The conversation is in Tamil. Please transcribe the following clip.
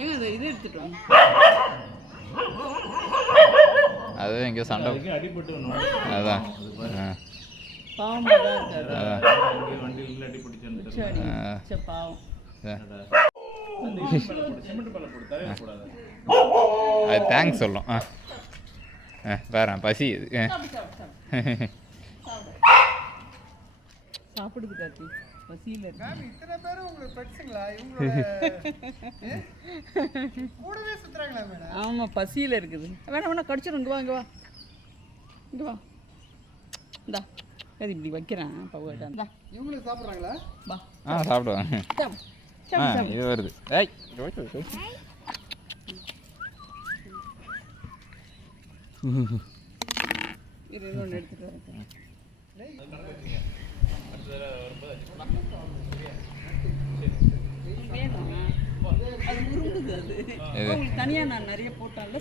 ஏங்க இது எடுத்துட்டு வாங்க. அது எங்கேயோ சண்டை அடிபட்டு அதான் பாவமாக தான் இருக்காது. அதான் வண்டியில் அடிபட்டு சரி பாவம். சிமெண்ட் பாலை போட்டு தரையில கூடாது. அது தேங்க்ஸ் சொல்லும். வேற பசி இது. சாப்பிடுது கார்த்தி, பசியில் இருக்கு. இத்தனை பேரும் உங்களுக்கு பெட்ஸுங்களா? இவங்களோட கூடவே சுத்துறாங்களா மேடம்? ஆமாம் பசியில் இருக்குது. வேணா கடிச்சிடும். இங்கே வா இங்கே வா இங்கே வா. இந்தா அது இப்படி வைக்கிறேன் பவுடா. இந்தா இவங்களுக்கு சாப்பிட்றாங்களா? வா சாப்பிடுவாங்க. இது வருது. ஏய் இது இன்னொன்று எடுத்துகிட்டு வரேன். வேணும் அது உருண்டுது. அது உங்களுக்கு தனியாக நான் நிறைய போட்டால